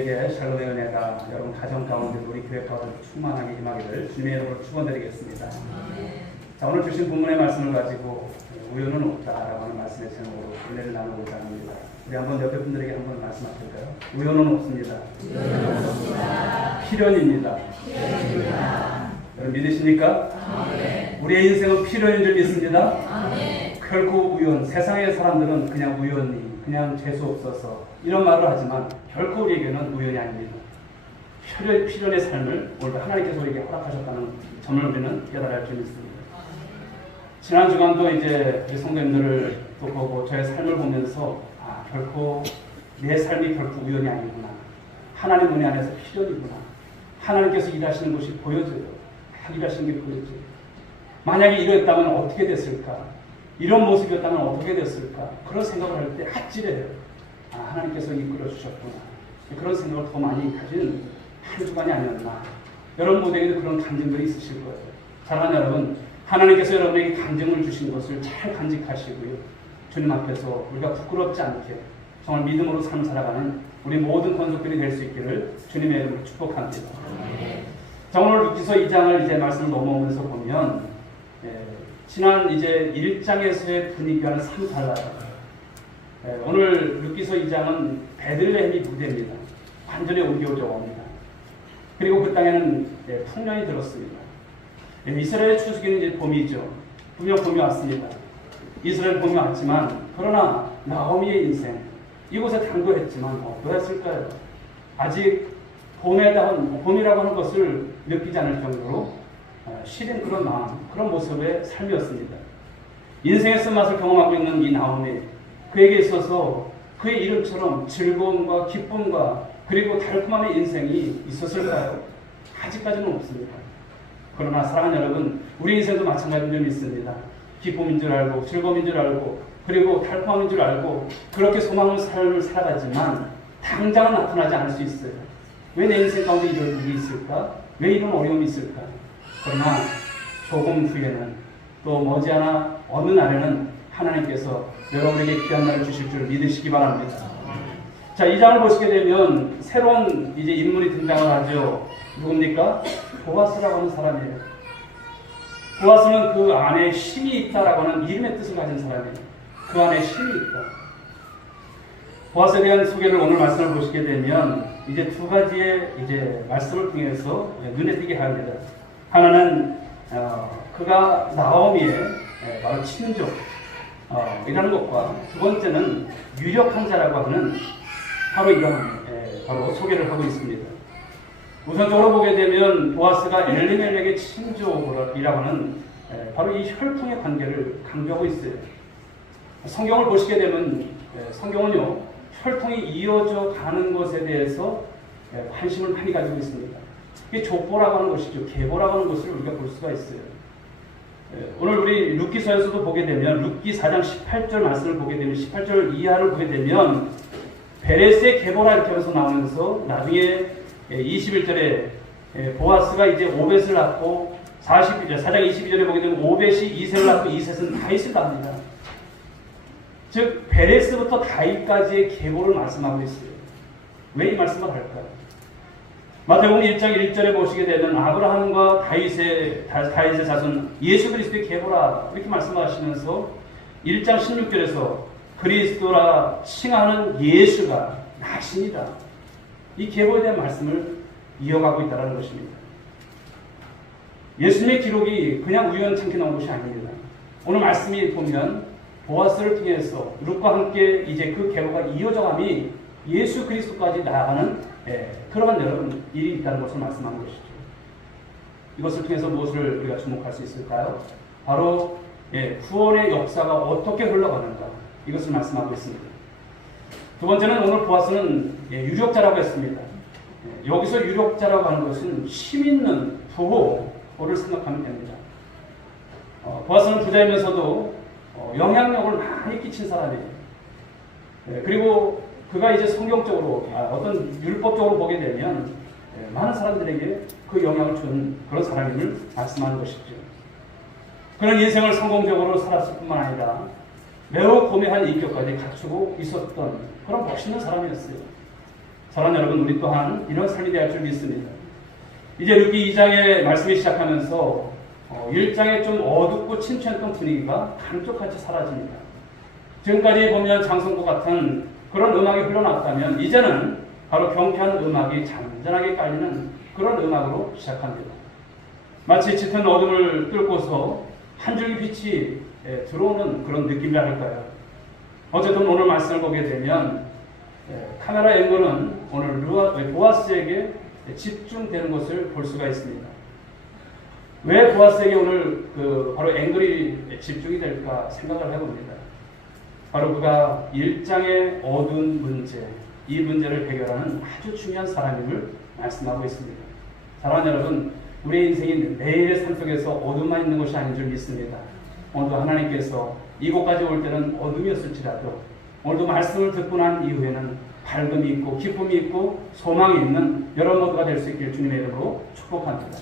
우리에게 샬롬의 은혜가 여러분 가정 가운데 우리 교회 가운데 충만하게 임하기를 주님의 이름으로 축원드리겠습니다. 자, 오늘 주신 본문의 말씀을 가지고 우연은 없다라고 하는 말씀의 제목으로 은혜를 나누고자 합니다. 우리 한번 옆에 분들에게 한번 말씀하실까요? 우연은 없습니다. 필연입니다. 여러분 믿으십니까? 우리의 인생은 필연인 줄 믿습니다. 결코 우연, 세상의 사람들은 그냥 우연히, 그냥 재수 없어서 이런 말을 하지만 결코 우리에게는 우연이 아닙니다. 필연의 삶을 오늘 하나님께서 우리에게 허락하셨다는 점을 우리는 깨달을 줄 믿습니다. 지난 주간도 이제 우리 성도님들을 또 보고 저의 삶을 보면서 결코 내 삶이 결코 우연이 아니구나. 하나님 은혜 안에서 필연이구나. 하나님께서 일하시는 것이 보여져요. 다 일하시는 게 보여져요. 만약에 이랬다면 어떻게 됐을까? 이런 모습이었다면 어떻게 됐을까? 그런 생각을 할 때 아찔해요. 하나님께서 이끌어 주셨구나. 그런 생각을 더 많이 가진 한 주간이 아니었나. 여러분 모두에게도 그런 간증들이 있으실 거예요. 사랑하는 여러분, 하나님께서 여러분에게 간증을 주신 것을 잘 간직하시고요. 주님 앞에서 우리가 부끄럽지 않게 정말 믿음으로 삶을 살아가는 우리 모든 권속들이 될 수 있기를 주님의 이름으로 축복합니다. 자, 오늘 루키서 2장을 이제 말씀을 넘어오면서 보면 지난 이제 1장에서의 분위기와는 참 달라요. 오늘 루키서 2장은 베들레헴이 무대입니다. 완전히 옮겨져 옵니다. 그리고 그 땅에는 풍년이 들었습니다. 이스라엘의 추수기는 이제 봄이죠. 분명 봄이 왔습니다. 이스라엘 봄이 왔지만 그러나 나오미의 인생 이곳에 당도했지만 어떠했을까요? 아직 봄이라고 하는 것을 느끼지 않을 정도로 시린 그런 마음, 그런 모습의 삶이었습니다. 인생의 쓴맛을 경험하고 있는 이 나오미, 그에게 있어서 그의 이름처럼 즐거움과 기쁨과 그리고 달콤함의 인생이 있었을까요? 아직까지는 없습니다. 그러나 사랑하는 여러분, 우리 인생도 마찬가지인 줄 믿습니다. 기쁨인 줄 알고 즐거움인 줄 알고 그리고 달콤함인 줄 알고 그렇게 소망의 삶을 살아가지만 당장은 나타나지 않을 수 있어요. 왜 내 인생 가운데 이런 일이 있을까? 왜 이런 어려움이 있을까? 그러나 조금 후에는 또 머지않아 어느 날에는 하나님께서 여러분에게 귀한 날을 주실 줄 믿으시기 바랍니다. 자, 이 장을 보시게 되면 새로운 이제 인물이 등장을 하죠. 누굽니까? 보아스라고 하는 사람이에요. 보아스는 그 안에 힘이 있다라고 하는 이름의 뜻을 가진 사람이에요. 그 안에 힘이 있다. 보아스에 대한 소개를 오늘 말씀을 보시게 되면 이제 두 가지의 이제 말씀을 통해서 눈에 띄게 합니다. 하나는 그가 나오미의 바로 친족 이라는 것과 두 번째는 유력한 자라고 하는 바로 이런 바로 소개를 하고 있습니다. 우선적으로 보게 되면 보아스가 엘리멜렉의 친족이라고 하는 바로 이 혈통의 관계를 강조하고 있어요. 성경을 보시게 되면 성경은요 혈통이 이어져 가는 것에 대해서 관심을 많이 가지고 있습니다. 이게 족보라고 하는 것이죠. 계보라고 하는 것을 우리가 볼 수가 있어요. 오늘 우리 룻기서에서도 보게 되면 룻기 4장 18절 말씀을 보게 되면 18절 이하를 보게 되면 베레스의 계보라 이렇게 하면서 나오면서 나중에 21절에 보아스가 이제 오벳을 낳고 4장 22절에 보게 되면 오벳이 이셋을 낳고 이셋은 다윗을 낳습니다. 즉 베레스부터 다윗까지의 계보를 말씀하고 있어요. 왜 이 말씀을 할까요? 마태복음 1장 1절에 보시게 되면 아브라함과 다윗의 자손 예수 그리스도의 계보라 이렇게 말씀하시면서 1장 16절에서 그리스도라 칭하는 예수가 나시니라. 이 계보에 대한 말씀을 이어가고 있다는 것입니다. 예수님의 기록이 그냥 우연찮게 나온 것이 아닙니다. 오늘 말씀이 보면 보아스를 통해서 룻과 함께 이제 그 계보가 이어져감이 예수 그리스도까지 나아가는 그러한 여러분 일이 있다는 것을 말씀하는 것이죠. 이것을 통해서 무엇을 우리가 주목할 수 있을까요? 바로 구원의 역사가 어떻게 흘러가는가 이것을 말씀하고 있습니다. 두 번째는 오늘 보아스는 유력자라고 했습니다. 여기서 유력자라고 하는 것은 힘 있는 부호를 생각하면 됩니다. 보아스는 부자이면서도 영향력을 많이 끼친 사람이에요. 그리고 그가 이제 성경적으로 어떤 율법적으로 보게 되면 많은 사람들에게 그 영향을 준 그런 사람임을 말씀하는 것이죠. 그런 인생을 성공적으로 살았을 뿐만 아니라 매우 고매한 인격까지 갖추고 있었던 그런 멋있는 사람이었어요. 사랑하는 여러분, 우리 또한 이런 삶이 되어야 할 줄 믿습니다. 이제 르기 2장의 말씀이 시작하면서 1장에 좀 어둡고 침체했던 분위기가 감쪽같이 사라집니다. 지금까지 보면 장성구 같은 그런 음악이 흘러났다면 이제는 바로 경쾌한 음악이 잔잔하게 깔리는 그런 음악으로 시작합니다. 마치 짙은 어둠을 뚫고서 한 줄기 빛이 들어오는 그런 느낌이라 할까요? 어쨌든 오늘 말씀을 보게 되면 카메라 앵글은 오늘 보아스에게 집중되는 것을 볼 수가 있습니다. 왜 보아스에게 오늘 바로 앵글이 집중이 될까 생각을 해봅니다. 바로 그가 1장의 어두운 문제, 이 문제를 해결하는 아주 중요한 사람임을 말씀하고 있습니다. 사랑하는 여러분, 우리의 인생이 매일의 삶 속에서 어둠만 있는 것이 아닌 줄 믿습니다. 오늘도 하나님께서 이곳까지 올 때는 어둠이었을지라도 오늘도 말씀을 듣고 난 이후에는 밝음이 있고 기쁨이 있고 소망이 있는 여러분 모두가 될 수 있기를 주님의 이름으로 축복합니다.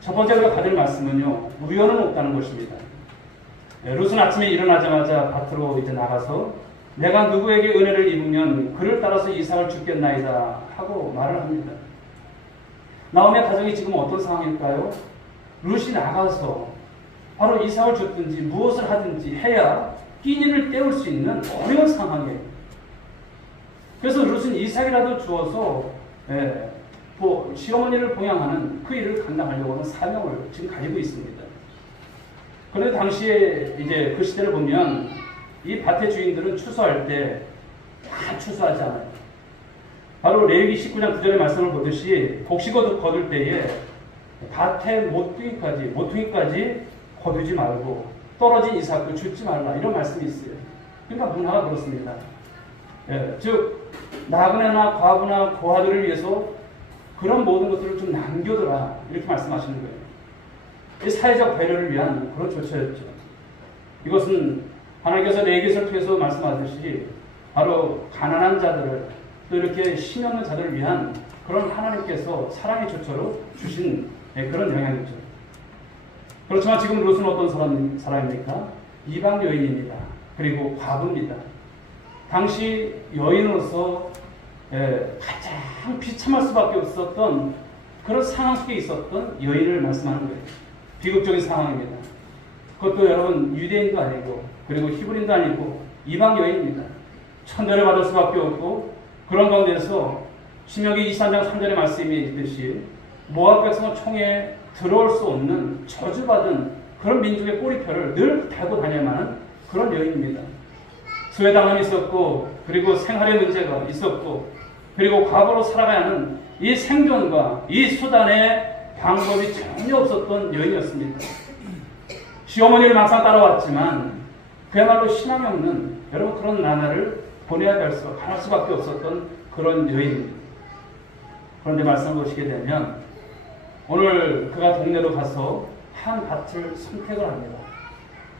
첫 번째 우리가 받을 말씀은요, 우연은 없다는 것입니다. 룻은 아침에 일어나자마자 밭으로 이제 나가서 내가 누구에게 은혜를 입으면 그를 따라서 이삭을 주겠나이다 하고 말을 합니다. 나오미의 가정이 지금 어떤 상황일까요? 룻이 나가서 바로 이삭을 줬든지 무엇을 하든지 해야 끼니를 때울 수 있는 어려운 상황이에요. 그래서 룻은 이삭이라도 주어서 시어머니를 봉양하는 그 일을 감당하려고 하는 사명을 지금 가지고 있습니다. 그런데 당시에 이제 그 시대를 보면 이 밭의 주인들은 추수할 때 다 추수하지 않아요. 바로 레위기 19장 9절의 말씀을 보듯이 곡식을 거둘 때에 밭의 모퉁이까지 거두지 말고 떨어진 이삭을 줍지 말라, 이런 말씀이 있어요. 그러니까 문화가 그렇습니다. 즉 나그네나 과부나 고아들을 위해서 그런 모든 것들을 좀 남겨둬라, 이렇게 말씀하시는 거예요. 이 사회적 배려를 위한 그런 조처였죠. 이것은 하나님께서 레위기서를 통해서 말씀하듯이 바로 가난한 자들을 또 이렇게 힘 없는 자들을 위한 그런 하나님께서 사랑의 조처로 주신 그런 영향이죠. 그렇지만 지금 롯은 어떤 사람입니까? 이방 여인입니다. 그리고 과부입니다. 당시 여인으로서 가장 비참할 수밖에 없었던 그런 상황 속에 있었던 여인을 말씀하는 거예요. 비극적인 상황입니다. 그것도 여러분 유대인도 아니고 그리고 히브리인도 아니고 이방 여인입니다. 천대를 받을 수밖에 없고 그런 가운데서 신명기 23장 3절의 말씀이 있듯이 모압 백성은 총에 들어올 수 없는 저주받은 그런 민족의 꼬리표를 늘 달고 다녀야만 하는 그런 여인입니다. 수혜당함이 있었고 그리고 생활의 문제가 있었고 그리고 과거로 살아가야 하는 이 생존과 이 수단의 방법이 전혀 없었던 여인이었습니다. 시어머니를 막상 따라왔지만 그야말로 희망이 없는 여러분 그런 나날을 보내야 갈 수밖에 없었던 그런 여인입니다. 그런데 말씀을 보시게 되면 오늘 그가 동네로 가서 한 밭을 선택을 합니다.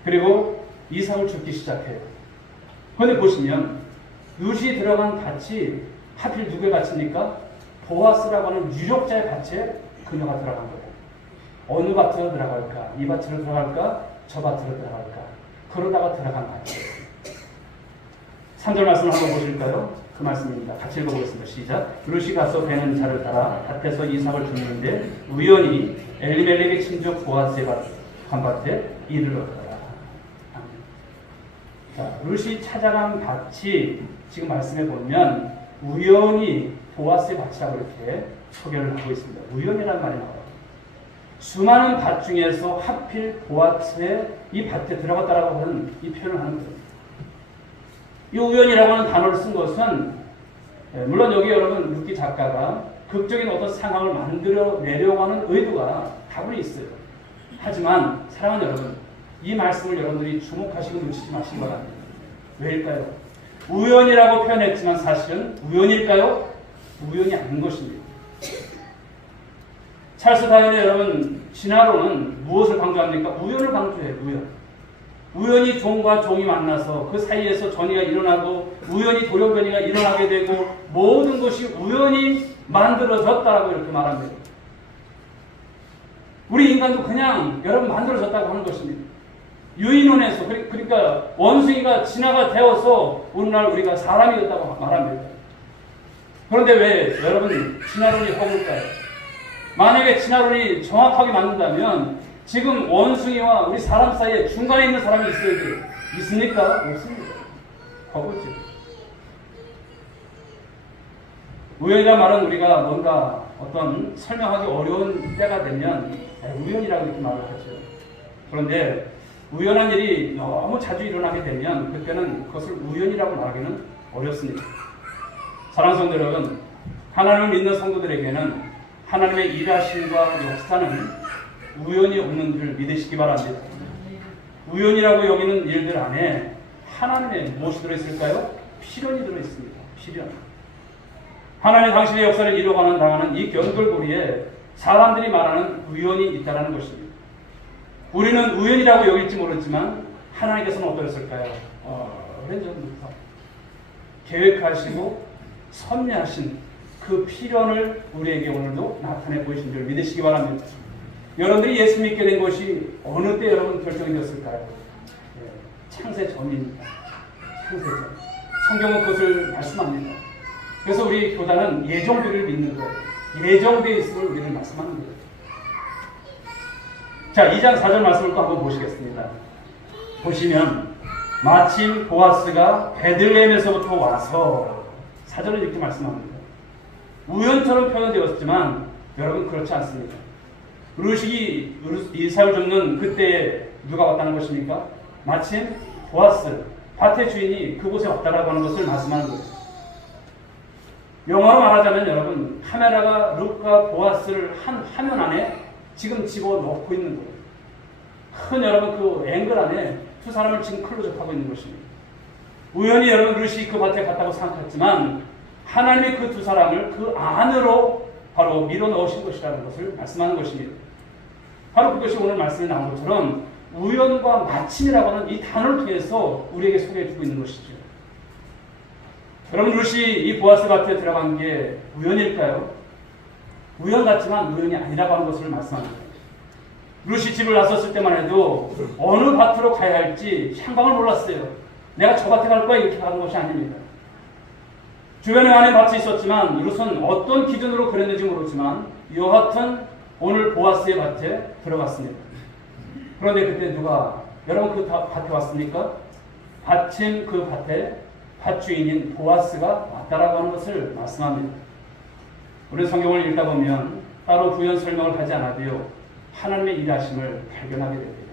그리고 이삭을 줍기 시작해요. 그런데 보시면 룻이 들어간 밭이 하필 누구의 밭입니까? 보아스라고 하는 유력자의 밭에 그녀가 들어간 거예요. 어느 밭으로 들어갈까? 이 밭으로 들어갈까? 저 밭으로 들어갈까? 그러다가 들어간 밭이에요. 3절 말씀을 한번 보실까요? 그 말씀입니다. 같이 읽어보겠습니다. 시작. 룻이 가서 베는 자를 따라 밭에서 이삭을 줍는데 우연히 엘리멜렉의 친족 보아스의 밭에 이르렀더라. 자, 룻이 찾아간 밭이 지금 말씀해 보면 우연히 보아스의 밭이라고 이렇게 소개를 하고 있습니다. 우연이라는 말이 나와요. 수많은 밭 중에서 하필 보아스의 이 밭에 들어갔다라고 하는 이 표현을 하는 거예요. 이 우연이라고 하는 단어를 쓴 것은 물론 여기 여러분 룻기 작가가 극적인 어떤 상황을 만들어내려고 하는 의도가 다분히 있어요. 하지만 사랑하는 여러분, 이 말씀을 여러분들이 주목하시고 놓치지 마시기 바랍니다. 왜일까요? 우연이라고 표현했지만 사실은 우연일까요? 우연이 아닌 것입니다. 찰스 다윈의 여러분 진화론은 무엇을 강조합니까? 우연을 강조해요. 우연히 종과 종이 만나서 그 사이에서 전이가 일어나고 우연히 도련변이가 일어나게 되고 모든 것이 우연히 만들어졌다라고 이렇게 말합니다. 우리 인간도 그냥 여러분 만들어졌다고 하는 것입니다. 유인원에서 그러니까 원숭이가 진화가 되어서 오늘날 우리가 사람이 됐다고 말합니다. 그런데 왜 여러분 진화론이 허물까요? 만약에 진화론이 정확하게 맞는다면 지금 원숭이와 우리 사람 사이에 중간에 있는 사람이 있어야 돼요. 있습니까? 없습니다. 허구지. 우연이란 말은 우리가 뭔가 어떤 설명하기 어려운 때가 되면 우연이라고 이렇게 말을 하죠. 그런데 우연한 일이 너무 자주 일어나게 되면 그때는 그것을 우연이라고 말하기는 어렵습니다. 사랑하는 성도 여러분, 하나님을 믿는 성도들에게는 하나님의 일하심과 역사는 우연이 없는 줄 믿으시기 바랍니다. 우연이라고 여기는 일들 안에 하나님의 무엇이 들어있을까요? 필연이 들어있습니다. 필연. 하나님 당신의 역사를 이루어가는 당하는 이 연결고리에 사람들이 말하는 우연이 있다는 것입니다. 우리는 우연이라고 여길지 모르지만 하나님께서는 어떠셨을까요? 왼전부터 계획하시고 섭리하신 그 필연을 우리에게 오늘도 나타내 보이신 줄 믿으시기 바랍니다. 여러분들이 예수 믿게 된 것이 어느 때 여러분 결정이 되었을까요? 창세 전입니다. 창세 전. 성경은 그것을 말씀합니다. 그래서 우리 교단은 예정되를 믿는 거예요. 예정되어 있음을 우리는 말씀하는 거예요. 자, 2장 4절 말씀을 또 한번 보시겠습니다. 보시면 마침 보아스가 베들레헴에서부터 와서 4절을 이렇게 말씀합니다. 우연처럼 표현되었지만 여러분 그렇지 않습니다. 루식이 이삭을 줍는 그때에 누가 왔다는 것입니까? 마침 보아스, 밭의 주인이 그곳에 왔다라고 하는 것을 말씀하는 거예요. 영어로 말하자면 여러분 카메라가 룩과 보아스를 한 화면 안에 지금 집어넣고 있는 거예요. 큰 여러분 그 앵글 안에 두 사람을 지금 클로즈업하고 있는 것입니다. 우연히 여러분 루시 그 밭에 갔다고 생각했지만 하나님이 그 두 사람을 그 안으로 바로 밀어 넣으신 것이라는 것을 말씀하는 것입니다. 바로 그것이 오늘 말씀에 나온 것처럼 우연과 마침이라고 하는 이 단어를 통해서 우리에게 소개해 주고 있는 것이죠. 여러분 루시 이 보아스 밭에 들어간 게 우연일까요? 우연 같지만 우연이 아니라고 하는 것을 말씀합니다. 루시 집을 나섰을 때만 해도 어느 밭으로 가야 할지 향방을 몰랐어요. 내가 저 밭에 갈 거야 이렇게 가는 것이 아닙니다. 주변에 많은 밭이 있었지만 룻은 어떤 기준으로 그랬는지 모르지만 여하튼 오늘 보아스의 밭에 들어갔습니다. 그런데 그때 누가 여러분 그 밭에 왔습니까? 마침 그 밭에 밭주인인 보아스가 왔다라고 하는 것을 말씀합니다. 우리 성경을 읽다 보면 따로 부연 설명을 하지 않아도요 하나님의 일하심을 발견하게 됩니다.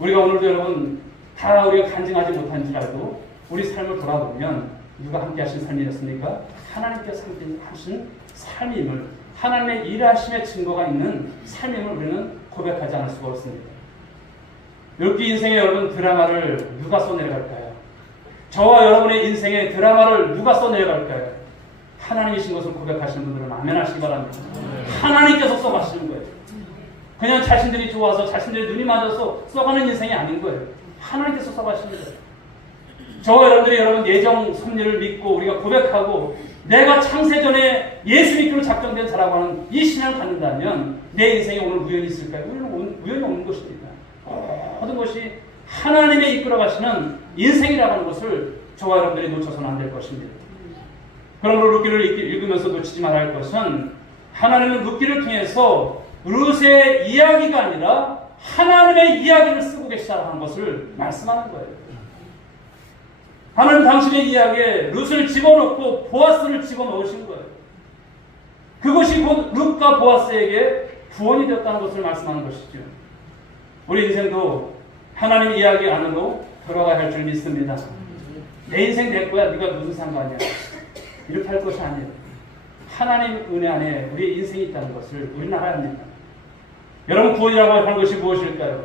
우리가 오늘도 여러분 다 우리가 간증하지 못한지라도 우리 삶을 돌아보면 누가 함께 하신 삶이었습니까? 하나님께서 함께 하신 삶임을, 하나님의 일하심의 증거가 있는 삶임을 우리는 고백하지 않을 수가 없습니다. 욥기 인생의 여러분 드라마를 누가 써내려갈까요? 저와 여러분의 인생의 드라마를 누가 써내려갈까요? 하나님이신 것을 고백하시는 분들은 아멘 하시기 바랍니다. 하나님께서 써가시는 거예요. 그냥 자신들이 좋아서 자신들의 눈이 맞아서 써가는 인생이 아닌 거예요. 하나님께서 써가시는 거예요. 저와 여러분들이 여러분 예정 섭리를 믿고 우리가 고백하고 내가 창세전에 예수 믿기로 작정된 자라고 하는 이 신앙을 갖는다면 내 인생에 오늘 우연이 있을까요? 우연이 없는 것입니다. 모든 것이 하나님의 이끌어 가시는 인생이라고 하는 것을 저와 여러분들이 놓쳐서는 안 될 것입니다. 그러므로 룻기를 읽으면서 놓치지 말아야 할 것은 하나님은 룻기를 통해서 룻의 이야기가 아니라 하나님의 이야기를 쓰고 계시다는 것을 말씀하는 거예요. 하나님 당신의 이야기에 룻을 집어넣고 보아스를 집어넣으신 거예요. 그것이 곧 룻과 보아스에게 구원이 되었다는 것을 말씀하는 것이죠. 우리 인생도 하나님 이야기 안으로 들어가야 할 줄 믿습니다. 내 인생 내 거야. 네가 무슨 상관이야. 이렇게 할 것이 아니에요. 하나님 은혜 안에 우리의 인생이 있다는 것을 우리는 알아야 합니다. 여러분 구원이라고 하는 것이 무엇일까요?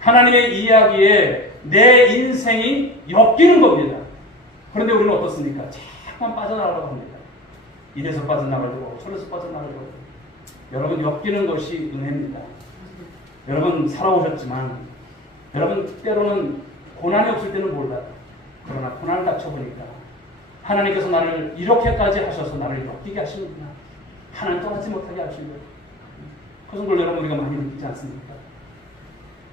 하나님의 이야기에 내 인생이 엮이는 겁니다. 그런데 우리는 어떻습니까? 자꾸만 빠져나가려고 합니다. 이래서 빠져나가려고 저래서 빠져나가려고. 여러분 엮이는 것이 은혜입니다. 여러분 살아오셨지만 여러분 때로는 고난이 없을 때는 몰라요. 그러나 고난을 닥쳐보니까 하나님께서 나를 이렇게까지 하셔서 나를 엮이게 하시는구나. 하나님 떠나지 못하게 하신 거예요. 그런 걸 여러분 우리가 많이 느끼지 않습니까?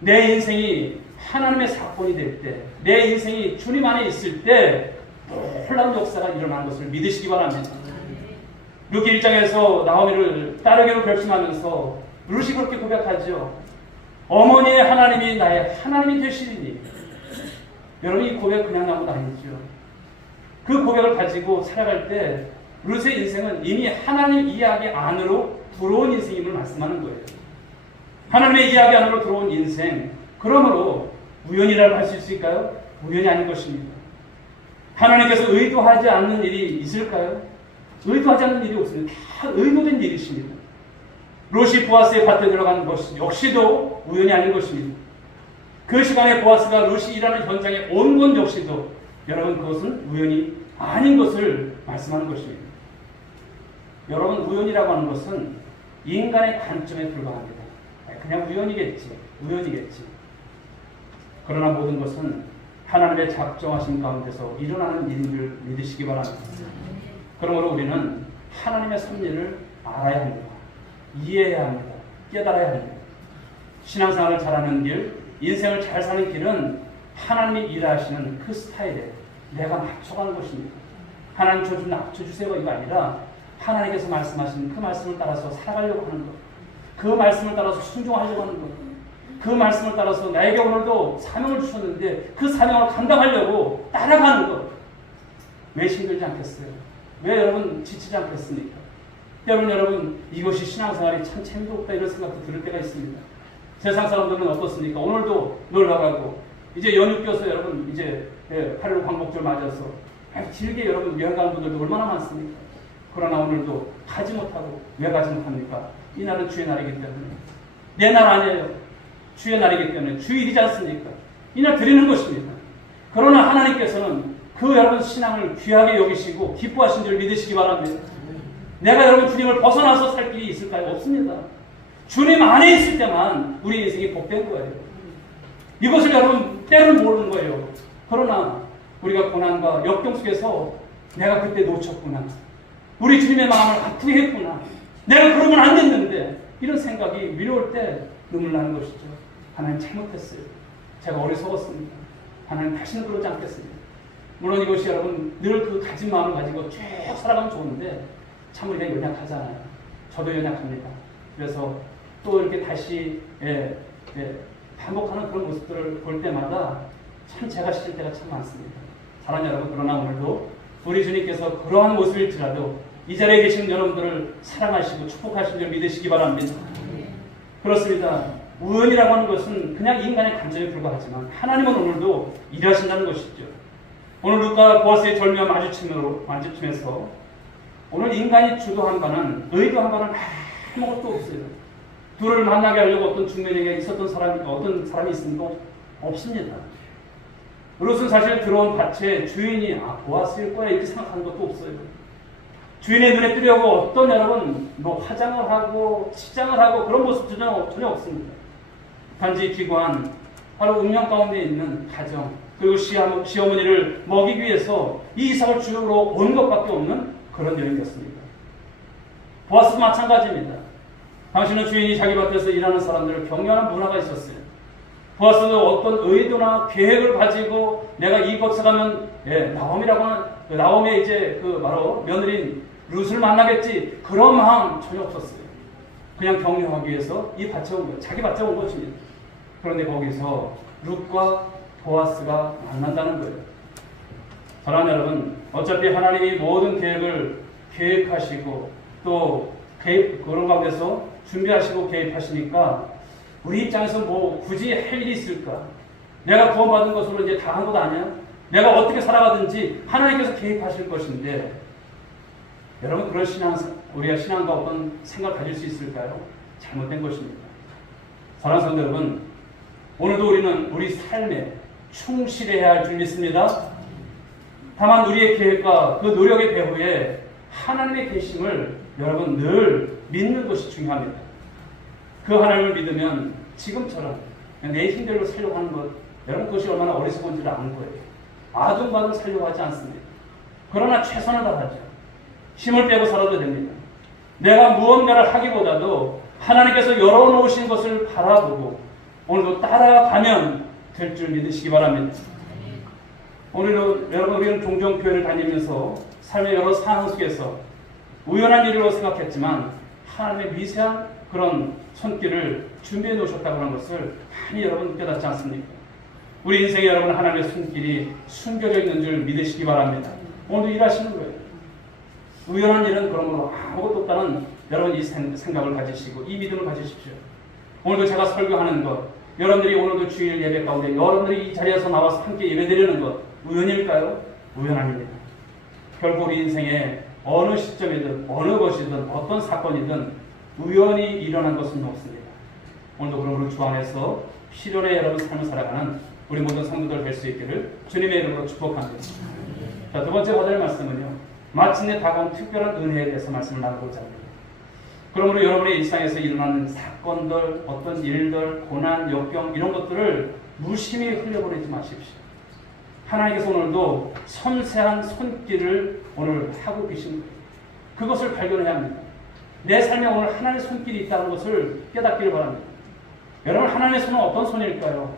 내 인생이 하나님의 사건이 될 때, 내 인생이 주님 안에 있을 때 놀라운 역사가 일어나는 것을 믿으시기 바랍니다. 룻기 1장에서 나오미를 따르기로 결심하면서 룻이 그렇게 고백하죠. 어머니의 하나님이 나의 하나님이 되시리니. 여러분, 이 고백 그냥 나온 거 아니죠. 그 고백을 가지고 살아갈 때 룻의 인생은 이미 하나님 이야기 안으로 들어온 인생임을 말씀하는 거예요. 하나님의 이야기 안으로 들어온 인생, 그러므로 우연이라고 할 수 있을까요? 우연이 아닌 것입니다. 하나님께서 의도하지 않는 일이 있을까요? 의도하지 않는 일이 없습니다. 다 의도된 일이십니다. 롯이 보아스의 밭에 들어간 것 역시도 우연이 아닌 것입니다. 그 시간에 보아스가 롯이 일하는 현장에 온 것 역시도 여러분 그것은 우연이 아닌 것을 말씀하는 것입니다. 여러분, 우연이라고 하는 것은 인간의 관점에 불과합니다. 그냥 우연이겠지. 그러나 모든 것은 하나님의 작정하신 가운데서 일어나는 일인 줄 믿으시기 바랍니다. 그러므로 우리는 하나님의 섭리를 알아야 합니다. 이해해야 합니다. 깨달아야 합니다. 신앙생활을 잘하는 길, 인생을 잘 사는 길은 하나님이 일하시는 그 스타일에 내가 맞춰가는 것입니다. 하나님 저 좀 낮춰주세요 이거 아니라 하나님께서 말씀하신 그 말씀을 따라서 살아가려고 하는 것, 그 말씀을 따라서 순종하려고 하는 것, 그 말씀을 따라서 나에게 오늘도 사명을 주셨는데 그 사명을 감당하려고 따라가는 것. 왜 힘들지 않겠어요? 왜 여러분 지치지 않겠습니까? 여러분 이것이 신앙생활이 참 재미도 없다 이런 생각도 들을 때가 있습니다. 세상 사람들은 어떻습니까? 오늘도 놀러 가고 이제 연휴 껴서 여러분 이제 8.15 광복절 맞아서 길게 여러분 여행 가는 분들도 얼마나 많습니까? 그러나 오늘도 가지 못하고 왜 가지 못합니까? 이 날은 주의 날이기 때문에. 내 날 아니에요. 주의 날이기 때문에 주일이지 않습니까? 이 날 드리는 것입니다. 그러나 하나님께서는 그 여러분 신앙을 귀하게 여기시고 기뻐하신 줄 믿으시기 바랍니다. 내가 여러분 주님을 벗어나서 살 길이 있을까요? 없습니다. 주님 안에 있을 때만 우리 인생이 복된 거예요. 이것을 여러분 때로는 모르는 거예요. 그러나 우리가 고난과 역경 속에서 내가 그때 놓쳤구나. 우리 주님의 마음을 아프게 했구나. 내가 그러면 안 됐는데 이런 생각이 미뤄올 때 눈물 나는 것이죠. 하나님 잘못했어요. 제가 어리석었습니다. 하나님 다시는 그러지 않겠습니다. 물론 이것이 여러분 늘 그 가진 마음을 가지고 쭉 살아가면 좋은데 참 우리가 연약하잖아요. 저도 연약합니다. 그래서 또 이렇게 다시 반복하는 그런 모습들을 볼 때마다 참 제가 싫을 때가 참 많습니다. 사랑하는 여러분, 그러나 오늘도 우리 주님께서 그러한 모습일지라도 이 자리에 계신 여러분들을 사랑하시고 축복하신 줄 믿으시기 바랍니다. 그렇습니다. 우연이라고 하는 것은 그냥 인간의 감정에 불과하지만 하나님은 오늘도 일하신다는 것이죠. 오늘 룻과 보아스의 절묘한 마주침에서 오늘 인간이 주도한 바는 의도한 바는 아무것도 없어요. 둘을 만나게 하려고 어떤 중매에게 있었던 어떤 사람이 있습니까? 없습니다. 룻은 사실 들어온 밭에 주인이 보았을 거야 이렇게 생각하는 것도 없어요. 주인의 눈에 띄려고 어떤 여러분 화장을 하고 치장을 하고 그런 모습 전혀 없습니다. 단지 기관 바로 운명 가운데 있는 가정 그리고 시어머니를 먹이기 위해서 이 이삭을 주로 온 것밖에 없는 그런 여인이었습니다. 보아스도 마찬가지입니다. 당신은 주인이 자기 밭에서 일하는 사람들을 격려하는 문화가 있었어요. 보아스도 어떤 의도나 계획을 가지고 내가 이 밭에 가면 나옴이라고 하는 나옴의 이제 바로 며느리인 룻을 만나겠지 그런 마음 전혀 없었어요. 그냥 격려하기 위해서 이 밭에 온 거예요. 자기 밭에 온 것입니다. 그런데 거기서 룻과 보아스가 만난다는 거예요. 사랑하는 여러분, 어차피 하나님이 모든 계획을 계획하시고 또 그런 가운데서 준비하시고 개입하시니까 우리 입장에서 굳이 할 일이 있을까? 내가 구원받은 것으로 이제 다 한 것 아니야? 내가 어떻게 살아가든지 하나님께서 개입하실 것인데 여러분 그런 우리가 신앙과 어떤 생각을 가질 수 있을까요? 잘못된 것입니다. 사랑하는 성도 여러분, 오늘도 우리는 우리 삶에 충실해야 할 줄 믿습니다. 다만 우리의 계획과 그 노력의 배후에 하나님의 계심을 여러분 늘 믿는 것이 중요합니다. 그 하나님을 믿으면 지금처럼 내 힘대로 살려고 하는 것, 여러분 그것이 얼마나 어리석은지를 아는 거예요. 아둥바둥 살려고 하지 않습니다. 그러나 최선을 다하죠. 힘을 빼고 살아도 됩니다. 내가 무언가를 하기보다도 하나님께서 열어놓으신 것을 바라보고 오늘도 따라가면 될 줄 믿으시기 바랍니다. 오늘도 여러분 우리는 종종 교회를 다니면서 삶의 여러 상황 속에서 우연한 일로 생각했지만 하나님의 미세한 그런 손길을 준비해 놓으셨다고 하는 것을 많이 여러분 깨닫지 않습니까? 우리 인생에 여러분 하나님의 손길이 숨겨져 있는 줄 믿으시기 바랍니다. 오늘도 일하시는 거예요. 우연한 일은 그러므로 아무것도 없다는 여러분 이 생각을 가지시고 이 믿음을 가지십시오. 오늘도 제가 설교하는 것, 여러분들이 오늘도 주일 예배 가운데 여러분들이 이 자리에서 나와서 함께 예배드리는 것 우연일까요? 우연 아닙니다. 결국 우리 인생에 어느 시점이든 어느 것이든 어떤 사건이든 우연히 일어난 것은 없습니다. 오늘도 그러므로 주 안에서 필연의 여러분 삶을 살아가는 우리 모든 성도들 될 수 있기를 주님의 이름으로 축복합니다. 자, 두 번째 받을 말씀은요, 마침내 다가온 특별한 은혜에 대해서 말씀을 나누고자 합니다. 그러므로 여러분의 일상에서 일어나는 사건들, 어떤 일들, 고난, 역경 이런 것들을 무심히 흘려보내지 마십시오. 하나님께서 오늘도 섬세한 손길을 오늘 하고 계신 거예요. 그것을 발견해야 합니다. 내 삶에 오늘 하나님의 손길이 있다는 것을 깨닫기를 바랍니다. 여러분, 하나님의 손은 어떤 손일까요?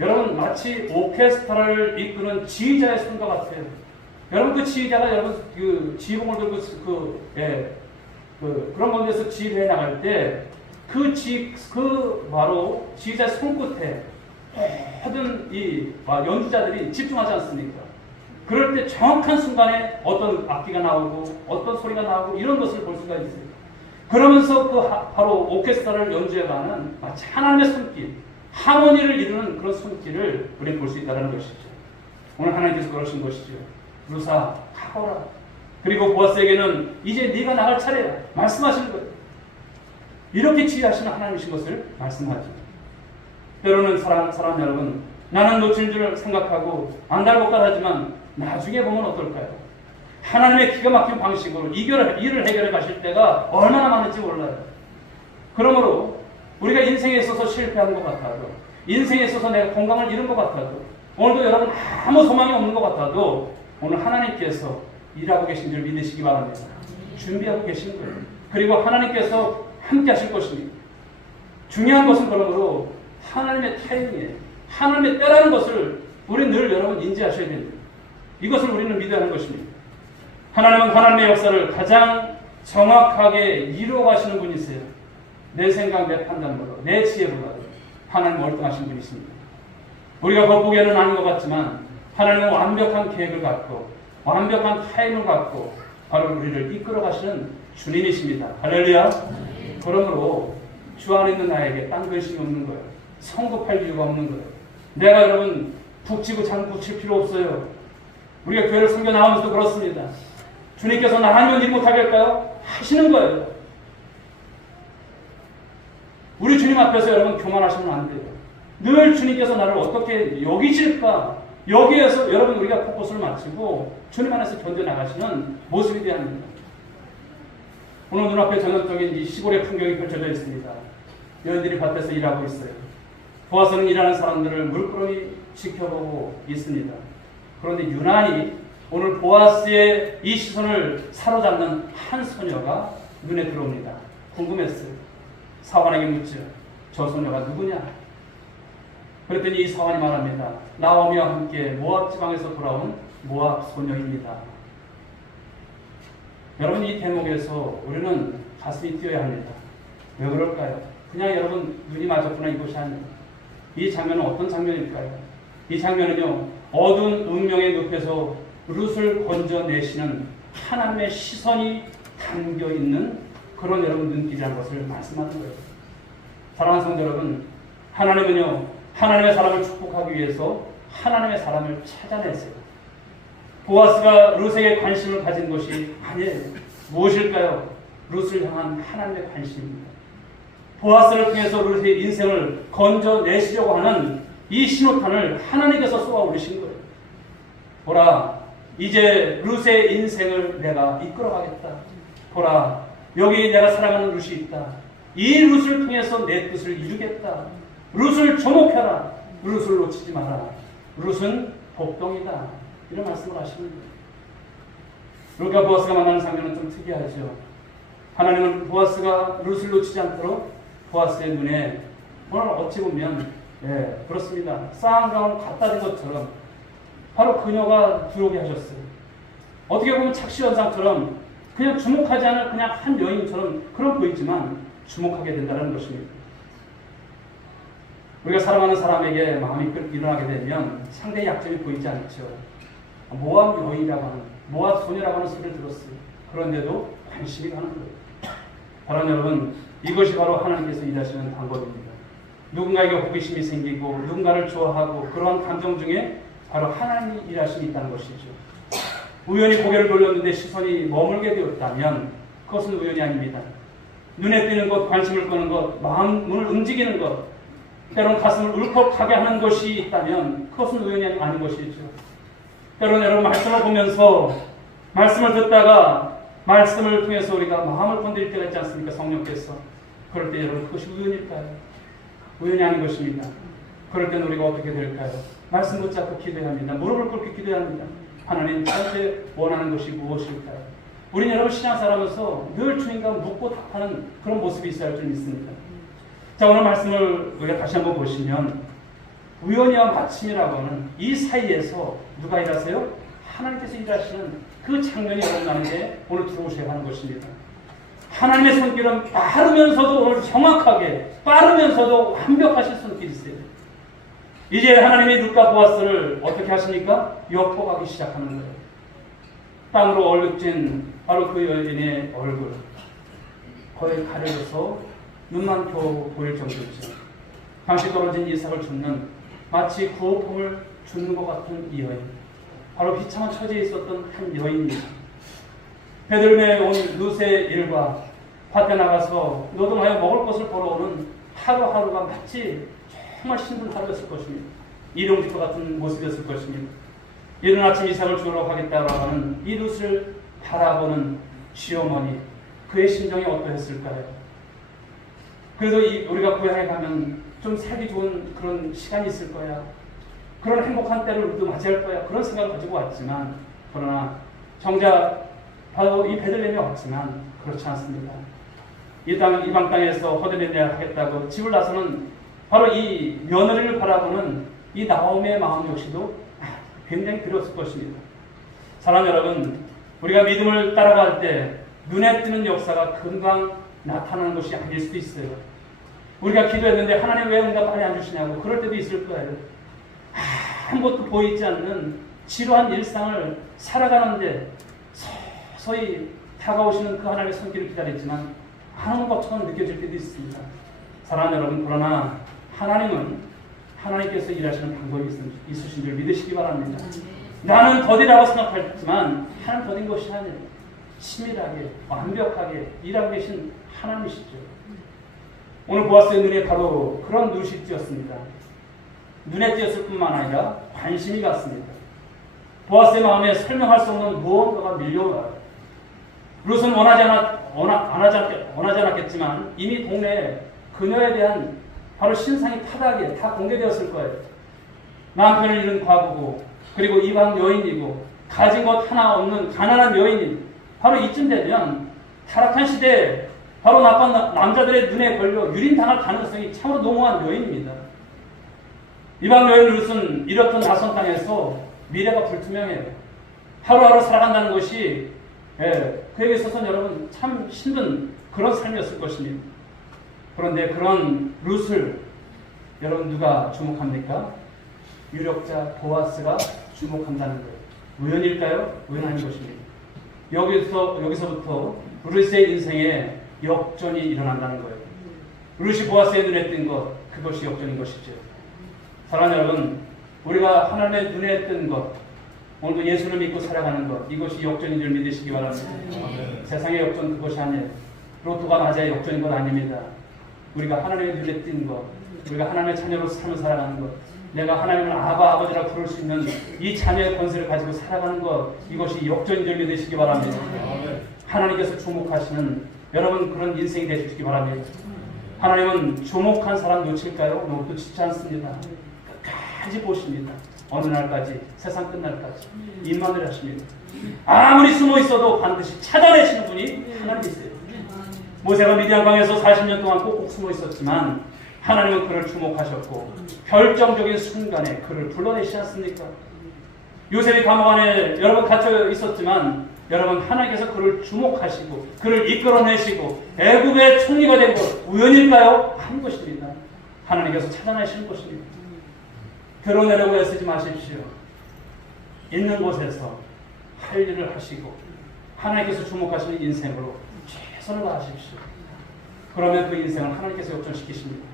여러분, 마치 오케스트라를 이끄는 지휘자의 손과 같아요. 여러분, 그 지휘자가 여러분 그 지휘봉을 들고 그런 건데서 지휘해 나갈 때 바로 지휘자의 손끝에 모든 이 연주자들이 집중하지 않습니까? 그럴 때 정확한 순간에 어떤 악기가 나오고 어떤 소리가 나오고 이런 것을 볼 수가 있어요. 그러면서 바로 오케스트라를 연주해가는 마치 하나님의 손길, 하모니를 이루는 그런 손길을 우리 볼 수 있다는 것이죠. 오늘 하나님께서 그러신 것이죠. 루사, 가거라. 그리고 보아스에게는 이제 네가 나갈 차례야. 말씀하시는 거예요. 이렇게 지휘하시는 하나님이신 것을 말씀하죠. 때로는 사람 여러분, 나는 놓친 줄 생각하고 안달복달 하지만 나중에 보면 어떨까요? 하나님의 기가 막힌 방식으로 일을 해결해 가실 때가 얼마나 많은지 몰라요. 그러므로 우리가 인생에 있어서 실패하는 것 같아도, 인생에 있어서 내가 건강을 잃은 것 같아도, 오늘도 여러분 아무 소망이 없는 것 같아도 오늘 하나님께서 일하고 계신 줄 믿으시기 바랍니다. 준비하고 계신 거예요. 그리고 하나님께서 함께 하실 것입니다. 중요한 것은 그러므로 하나님의 타이밍이에요. 하나님의 때라는 것을 우리는 늘 여러분 인지하셔야 됩니다. 이것을 우리는 믿어야 하는 것입니다. 하나님은 하나님의 역사를 가장 정확하게 이루어가시는 분이세요. 내 생각, 내 판단보다, 내 지혜보다 하나님은 월등하신 분이십니다. 우리가 겉보기에는 아닌 것 같지만 하나님은 완벽한 계획을 갖고 완벽한 타임을 갖고 바로 우리를 이끌어 가시는 주님이십니다. 할렐루야. 그러므로 주 안에 있는 나에게 딴 근심이 없는 거예요. 성급할 이유가 없는 거예요. 내가 여러분 북치고 장구칠 필요 없어요. 우리가 교회를 섬겨 나가면서도 그렇습니다. 주님께서 나 아니면 일 못하게 할까요? 하시는 거예요. 우리 주님 앞에서 여러분 교만하시면 안 돼요. 늘 주님께서 나를 어떻게 여기실까? 여기에서 여러분 우리가 포커스를 맞추고 주님 안에서 견뎌나가시는 모습이 되어야 합니다. 오늘 눈앞에 전형적인 이 시골의 풍경이 펼쳐져 있습니다. 여인들이 밭에서 일하고 있어요. 보아스는 일하는 사람들을 물끄러미 지켜보고 있습니다. 그런데 유난히 오늘 보아스의 이 시선을 사로잡는 한 소녀가 눈에 들어옵니다. 궁금했어요. 사환에게 묻죠. 저 소녀가 누구냐? 그랬더니 이 사환이 말합니다. 나오미와 함께 모압 지방에서 돌아온 모압 소녀입니다. 여러분, 이 대목에서 우리는 가슴이 뛰어야 합니다. 왜 그럴까요? 그냥 여러분 눈이 맞았구나 이것이 아닙니다. 이 장면은 어떤 장면일까요? 이 장면은요, 어두운 운명의 늪에서 룻을 건져내시는 하나님의 시선이 담겨있는 그런 여러분 눈길이라는 것을 말씀하는 거예요. 사랑하는 성도 여러분, 하나님은요, 하나님의 사람을 축복하기 위해서 하나님의 사람을 찾아내세요. 보아스가 룻에게 관심을 가진 것이 아니에요. 무엇일까요? 룻을 향한 하나님의 관심입니다. 보아스를 통해서 룻의 인생을 건져내시려고 하는 이 신호탄을 하나님께서 쏘아 올리신 거예요. 보라, 이제 룻의 인생을 내가 이끌어가겠다. 보라, 여기 내가 사랑하는 룻이 있다. 이 룻을 통해서 내 뜻을 이루겠다. 룻을 주목해라. 룻을 놓치지 마라. 룻은 복동이다. 이런 말씀을 하시는 거예요. 룻과 보아스가 만나는 장면은 좀 특이하죠. 하나님은 보아스가 룻을 놓치지 않도록 보아스의 눈에 오늘 어찌 보면 그렇습니다. 쌍안경을 갖다 댄 것처럼 바로 그녀가 들어오게 하셨어요. 어떻게 보면 착시현상처럼 그냥 주목하지 않은 그냥 한 여인처럼 그런 보이지만 주목하게 된다는 것입니다. 우리가 사랑하는 사람에게 마음이 일어나게 되면 상대의 약점이 보이지 않죠. 모압 여인이라고 하는, 모압 소녀라고 하는 소리를 들었어요. 그런데도 관심이 가는 거예요. 바로 여러분, 이것이 바로 하나님께서 일하시는 방법입니다. 누군가에게 호기심이 생기고 누군가를 좋아하고 그러한 감정 중에 바로 하나님이 일하심이 있다는 것이죠. 우연히 고개를 돌렸는데 시선이 머물게 되었다면 그것은 우연이 아닙니다. 눈에 띄는 것, 관심을 끄는 것, 마음을 움직이는 것, 때로는 가슴을 울컥하게 하는 것이 있다면 그것은 우연이 아닌 것이죠. 때로는 여러분 말씀을 보면서 말씀을 듣다가 말씀을 통해서 우리가 마음을 건드릴 때가 있지 않습니까? 성령께서. 그럴 때 여러분 그것이 우연일까요? 우연이 아닌 것입니다. 그럴 때는 우리가 어떻게 될까요? 말씀 붙잡고 기도해야 합니다. 무릎을 꿇고 기도해야 합니다. 하나님 저한테 원하는 것이 무엇일까요? 우리는 여러분 신앙생활하면서 늘 주님과 묻고 답하는 그런 모습이 있어야 할 줄 믿습니다. 자, 오늘 말씀을 우리가 다시 한번 보시면 우연이와 마침이라고 하는 이 사이에서 누가 일하세요? 하나님께서 일하시는 그 장면이 여러분한테 오늘 들어오셔야 하는 것입니다. 하나님의 손길은 빠르면서도 오늘 정확하게, 빠르면서도 완벽하신 손길이세요. 이제 하나님이 룻과 보아스를 어떻게 하십니까? 엿보가기 시작하는 거예요. 땅으로 얼룩진 바로 그 여인의 얼굴 거의 가려져서 눈만 겨우 보일 정도죠. 당시 떨어진 이삭을 줍는 마치 구호품을 주는 것 같은 이 여인, 바로 비참한 처지에 있었던 한 여인입니다. 베들레헴에 온 룻의 일과 밭에 나가서 노동하여 먹을 것을 벌어오는 하루하루가 마치 정말 힘든 하루였을 것입니다. 일용직과 같은 모습이었을 것입니다. 이른 아침 이삭을 주우러 가겠다고 하는 이 룻을 바라보는 시어머니, 그의 심정이 어떠했을까요? 그래도 우리가 고향에 가면 좀 살기 좋은 그런 시간이 있을 거야. 그런 행복한 때를 우리도 맞이할 거야. 그런 생각을 가지고 왔지만, 그러나 정작 바로 이 베들레헴에 왔지만 그렇지 않습니다. 이방 땅에서 허들내야 하겠다고 집을 나서는 바로 이 며느리를 바라보는 이 나오미의 마음 역시도 굉장히 두려웠을 것입니다. 사랑 여러분, 우리가 믿음을 따라갈 때 눈에 띄는 역사가 금방 나타나는 것이 아닐 수도 있어요. 우리가 기도했는데 하나님 왜 응답 빨리 안 주시냐고 그럴 때도 있을 거예요. 아무것도 보이지 않는 지루한 일상을 살아가는데 서서히 다가오시는 그 하나님의 손길을 기다렸지만 하는 것처럼 느껴질 때도 있습니다. 사랑하는 여러분, 그러나 하나님께서 일하시는 방법이 있으신 줄 믿으시기 바랍니다. 나는 더디라고 생각했지만 하나님 더딘 것이 아니에요. 치밀하게 완벽하게 일하고 계신 하나님이시죠. 오늘 보아스의 눈에 바로 그런 눈이 띄었습니다. 눈에 띄었을 뿐만 아니라 관심이 갔습니다. 보아스의 마음에 설명할 수 없는 무언가가 밀려와요. 룻은 원하지 않았겠지만 이미 동네에 그녀에 대한 바로 신상이 타다하게 다 공개되었을 거예요. 남편을 잃은 과부고 그리고 이방 여인이고 가진 것 하나 없는 가난한 여인이 바로 이쯤 되면 타락한 시대에 바로 나쁜 남자들의 눈에 걸려 유린당할 가능성이 참으로 농후한 여인입니다. 이방 여인 룻은 이렇던 낯선 땅에서 미래가 불투명해요. 하루하루 살아간다는 것이 그에게 있어서는 여러분 참 힘든 그런 삶이었을 것입니다. 그런데 그런 룻을 여러분 누가 주목합니까? 유력자 보아스가 주목한다는 거예요. 우연일까요? 우연 아닌 것입니다. 여기서부터 룻의 인생에 역전이 일어난다는 거예요. 룻이 보아스의 눈에 띈 것, 그것이 역전인 것이죠. 사랑하는 여러분, 우리가 하나님의 눈에 뜬 것, 오늘도 예수를 믿고 살아가는 것, 이것이 역전인 줄 믿으시기 바랍니다. 세상의 역전 그것이 아니에요. 로또가 맞아야 역전인 것 아닙니다. 우리가 하나님의 눈에 띈 것, 우리가 하나님의 자녀로 삶을 살아가는 것, 내가 하나님을 아버지라 부를 수 있는 이 자녀의 권세를 가지고 살아가는 것, 이것이 역전인 줄 믿으시기 바랍니다. 하나님께서 주목하시는 여러분 그런 인생이 되시기 바랍니다. 하나님은 주목한 사람 놓칠까요? 놓치지 않습니다. 끝까지 보십니다. 어느 날까지, 세상 끝날까지 임만을 하십니다. 아무리 숨어 있어도 반드시 찾아내시는 분이 하나님이세요. 모세가 미디안 강에서 40년 동안 꼭꼭 숨어 있었지만 하나님은 그를 주목하셨고 결정적인 순간에 그를 불러내시지 않습니까? 요셉이 감옥 안에 여러분 갇혀 있었지만 여러분 하나님께서 그를 주목하시고 그를 이끌어내시고 애굽의 총리가 된 것 우연일까요? 아닌 것입니다. 하나님께서 찾아내시는 것입니다. 드러내려고 애쓰지 마십시오. 있는 곳에서 할 일을 하시고 하나님께서 주목하시는 인생으로 최선을 다하십시오. 그러면 그 인생을 하나님께서 역전시키십니다.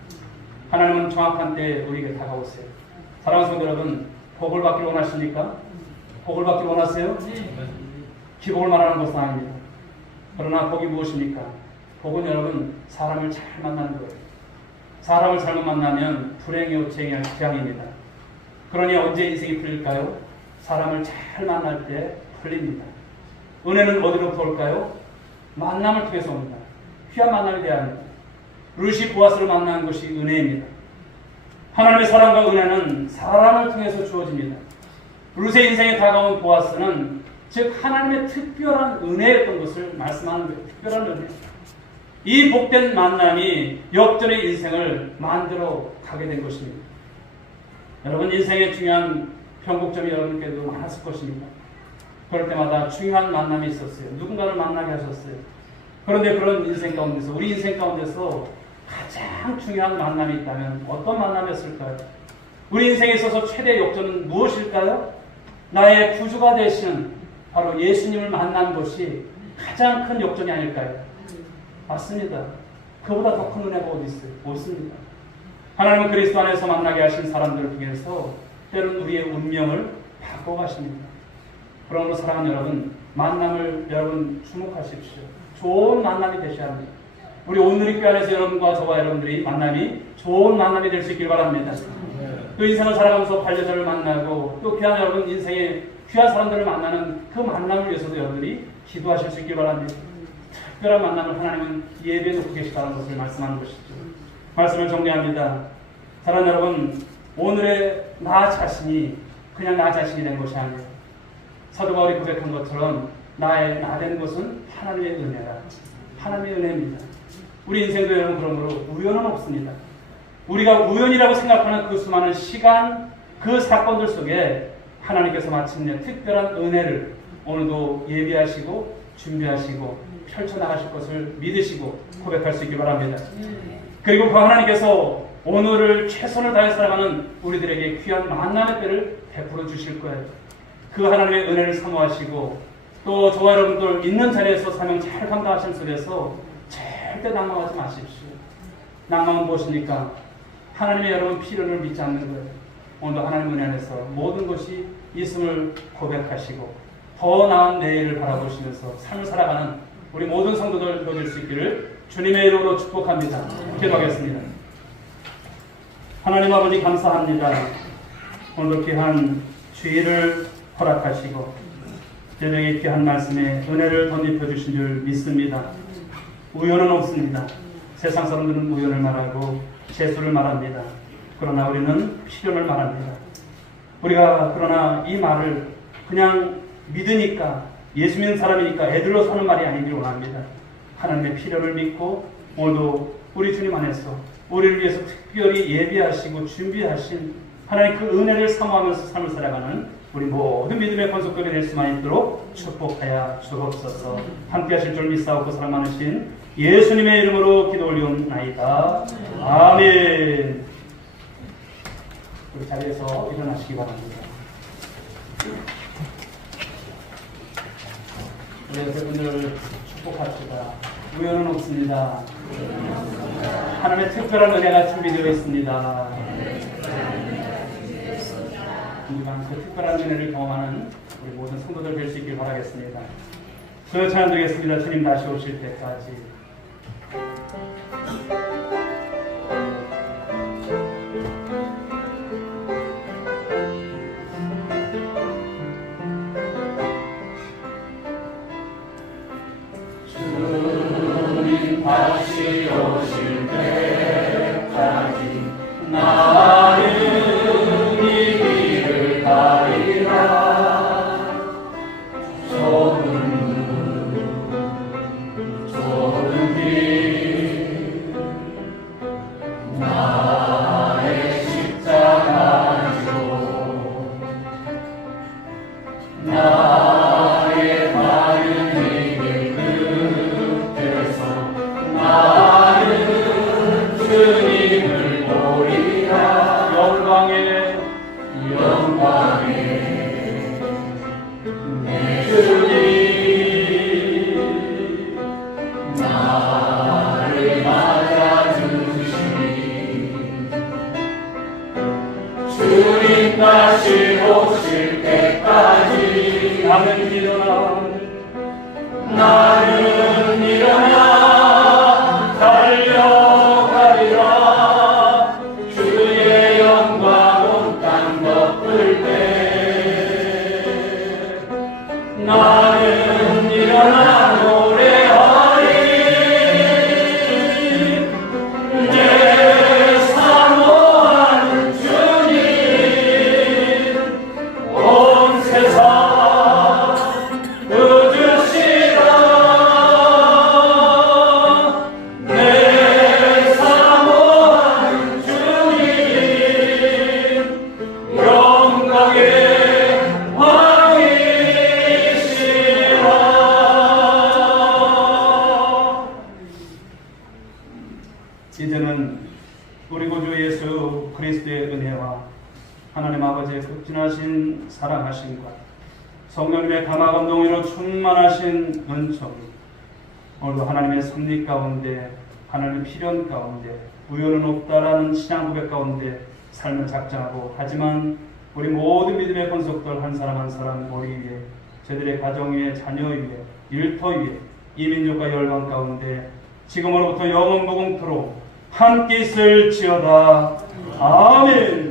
하나님은 정확한 때에 우리에게 다가오세요. 사랑하는 성도 여러분, 복을 받기를 원하십니까? 복을 받기를 원하세요? 기복을 말하는 것은 아닙니다. 그러나 복이 무엇입니까? 복은 여러분 사람을 잘 만나는 거예요. 사람을 잘못 만나면 불행이요 재앙입니다. 그러니 언제 인생이 풀릴까요? 사람을 잘 만날 때 풀립니다. 은혜는 어디로부터 올까요? 만남을 통해서 옵니다. 귀한 만남이 되어야 합니다. 루시 보아스를 만나는 것이 은혜입니다. 하나님의 사랑과 은혜는 사람을 통해서 주어집니다. 루시의 인생에 다가온 보아스는 즉 하나님의 특별한 은혜였던 것을 말씀하는 거예요. 특별한 은혜. 이 복된 만남이 역전의 인생을 만들어 가게 된 것입니다. 여러분 인생의 중요한 변곡점이 여러분께도 많았을 것입니다. 그럴 때마다 중요한 만남이 있었어요. 누군가를 만나게 하셨어요. 그런데 그런 인생 가운데서 우리 인생 가운데서 가장 중요한 만남이 있다면 어떤 만남이었을까요? 우리 인생에 있어서 최대 역전은 무엇일까요? 나의 구주가 되시는 바로 예수님을 만난 것이 가장 큰 역전이 아닐까요? 맞습니다. 그보다 더 큰 은혜가 어디 있어요? 없습니다. 하나님은 그리스도 안에서 만나게 하신 사람들을 통해서 때로는 우리의 운명을 바꿔가십니다. 그러므로 사랑하는 여러분, 만남을 여러분 주목하십시오. 좋은 만남이 되셔야 합니다. 우리 오늘의 교회 안에서 여러분과 저와 여러분들이 만남이 좋은 만남이 될 수 있길 바랍니다. 또 인생을 살아가면서 반려자를 만나고 또 귀한 여러분 인생에 귀한 사람들을 만나는 그 만남을 위해서도 여러분들이 기도하실 수 있길 바랍니다. 특별한 만남을 하나님은 예배해 놓고 계시다는 것을 말씀하는 것이죠. 말씀을 정리합니다. 사랑하는 여러분, 오늘의 나 자신이 그냥 나 자신이 된 것이 아니에요. 사도 바울이 고백한 것처럼 나의 나 된 것은 하나님의 은혜라. 하나님의 은혜입니다. 우리 인생도 여러분 그러므로 우연은 없습니다. 우리가 우연이라고 생각하는 그 수많은 시간, 그 사건들 속에 하나님께서 마침내 특별한 은혜를 오늘도 예비하시고 준비하시고 펼쳐나가실 것을 믿으시고 고백할 수 있기 바랍니다. 그리고 그 하나님께서 오늘을 최선을 다해 살아가는 우리들에게 귀한 만남의 때를 베풀어 주실 거예요. 그 하나님의 은혜를 사모하시고 또 저와 여러분들 있는 자리에서 사명 잘 감당하시는 속에서 절대 낭망하지 마십시오. 낭망은 무엇입니까? 하나님의 여러분 필요를 믿지 않는 거예요. 오늘도 하나님 은혜 안에서 모든 것이 있음을 고백하시고 더 나은 내일을 바라보시면서 삶을 살아가는 우리 모든 성도들 될 수 있기를 주님의 이름으로 축복합니다. 기도하겠습니다. 하나님 아버지 감사합니다. 오늘도 귀한 주의를 허락하시고 저녁에 귀한 말씀에 은혜를 덧입혀 주신 줄 믿습니다. 우연은 없습니다. 세상 사람들은 우연을 말하고 재수를 말합니다. 그러나 우리는 필연을 말합니다. 우리가 그러나 이 말을 그냥 믿으니까 예수 믿는 사람이니까 애들로 사는 말이 아니길 원합니다. 하나님의 필요를 믿고 오늘도 우리 주님 안에서 우리를 위해서 특별히 예비하시고 준비하신 하나님 그 은혜를 사모하면서 삶을 살아가는 우리 모든 믿음의 권속들이 될 수만 있도록 축복하여 주옵소서. 함께 하실 줄 믿사옵고 사랑 많으신 예수님의 이름으로 기도 올리옵나이다. 아멘. 우리 자리에서 일어나시기 바랍니다. 우리 여러분들 축복합시다. 우연은 없습니다. 하나님의 특별한 은혜가 준비되어 있습니다. 우리가 그 특별한 은혜를 경험하는 우리 모든 성도들 될 수 있길 바라겠습니다. 저 찬양 드리겠습니다. 주님 다시 오실 때까지. 주님 다시 오실 때까지 나는 나를 맞아주시니 주님 다시 오실 때까지 나는 일어나 달려가리라. 주의 영광 온 땅 덮을 때 나는 일어나 노래하리. 내 사모하는 주님 온 세상 웃으시라. 내 사모하는 주님 영광의 왕이시라. 이제는 우리 구주 예수 그리스도의 은혜와 하나님 아버지의 극진하신 사랑하심과 성령님의 감화감 동의로 충만하신 은총이 오늘도 하나님의 섭리 가운데, 하나님의 필연 가운데, 우연은 없다라는 신앙 고백 가운데 삶을 작정하고, 하지만 우리 모든 믿음의 권속들 한 사람 한 사람 머리 위에, 저들의 가정 위에, 자녀 위에, 일터 위에, 이 민족과 열방 가운데 지금으로부터 영원 무궁토록 함께 있을지어다. 아멘.